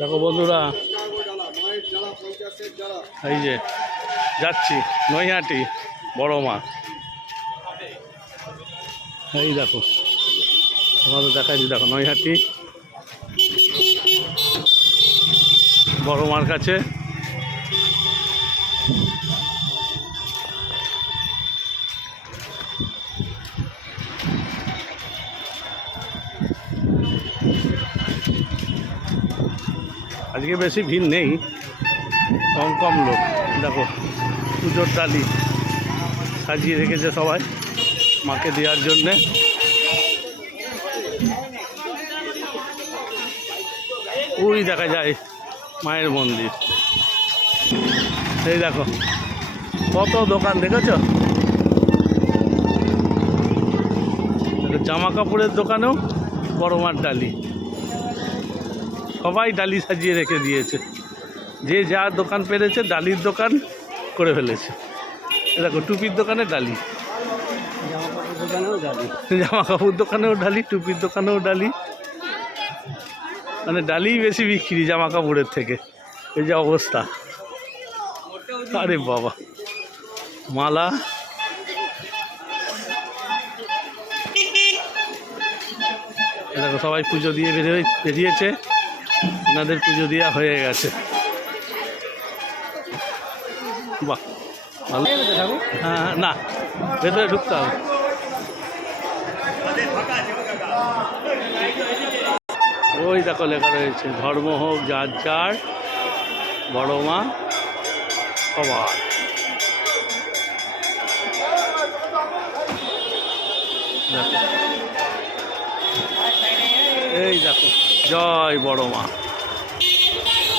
দেখো বন্ধুরা, এই যে যাচ্ছি নৈহাটি বড় মা। এই দেখো তোমাদের দেখাচ্ছি, দেখো নৈহাটি বড় মার কাছে। আজকে বেশি ভিড় নেই, কম কম লোক। দেখো পুজোর ডালি সাজিয়ে রেখেছে সবাই মাকে দেওয়ার জন্যে। ওই দেখা যায় মায়ের মন্দির। এই দেখো কত দোকান দেখেছো, জামা কাপড়ের দোকানেও বড় মার ডালি, সবাই ডালি সাজিয়ে রেখে দিয়েছে। যে যা দোকান পেরেছে ডালির দোকান করে ফেলেছে। দেখো টুপির দোকানে ডালি, জামা কাপড় দোকানেও ডালি, টুপির দোকানেও ডালি। মানে ডালিই বেশি বিক্রি জামা কাপড়ের থেকে। এই যে অবস্থা, আরে বাবা, মালা, দেখো সবাই পুজো দিয়ে বেরিয়েছে, ওনাদের পুজো দেওয়া হয়ে গেছে। বাহ ভালো। হ্যাঁ না, ভেতরে ঢুকতে হবে। ওই দেখো লেখা রয়েছে ধর্ম হোক যার যার, বড় মা সবার। এই দেখো জয় বড় মা।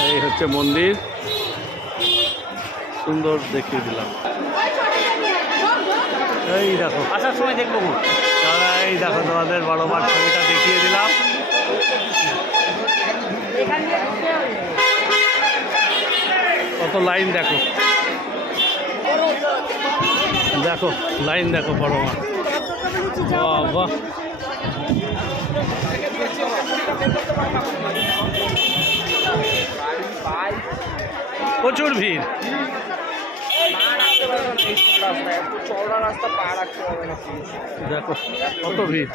এই হচ্ছে মন্দির, সুন্দর দেখিয়ে দিলাম। এই দেখো আসার সময় দেখবো, এই দেখো তোমাদের বড় মার ছবিটা দেখিয়ে দিলাম। কত লাইন দেখো, দেখো লাইন দেখো বড় মা। বাহ, প্রচুর ভিড়। দেখো কত ভিড়।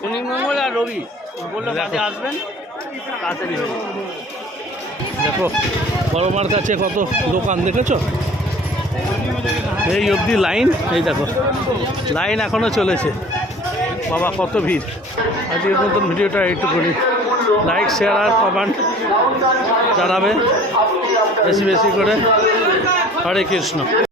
শনি মঙ্গল আর রবি বললে আসবেন তাড়াতাড়ি। দেখো বড় মার কাছে কত দোকান দেখেছো, এই অবধি লাইন। এই দেখো লাইন এখনো চলেছে। বাবা কত ভিড়। আজকের মতন ভিডিওটা একটুখানি লাইক শেয়ার আর কমেন্ট জানাবে বেশি বেশি করে। হরে কৃষ্ণ।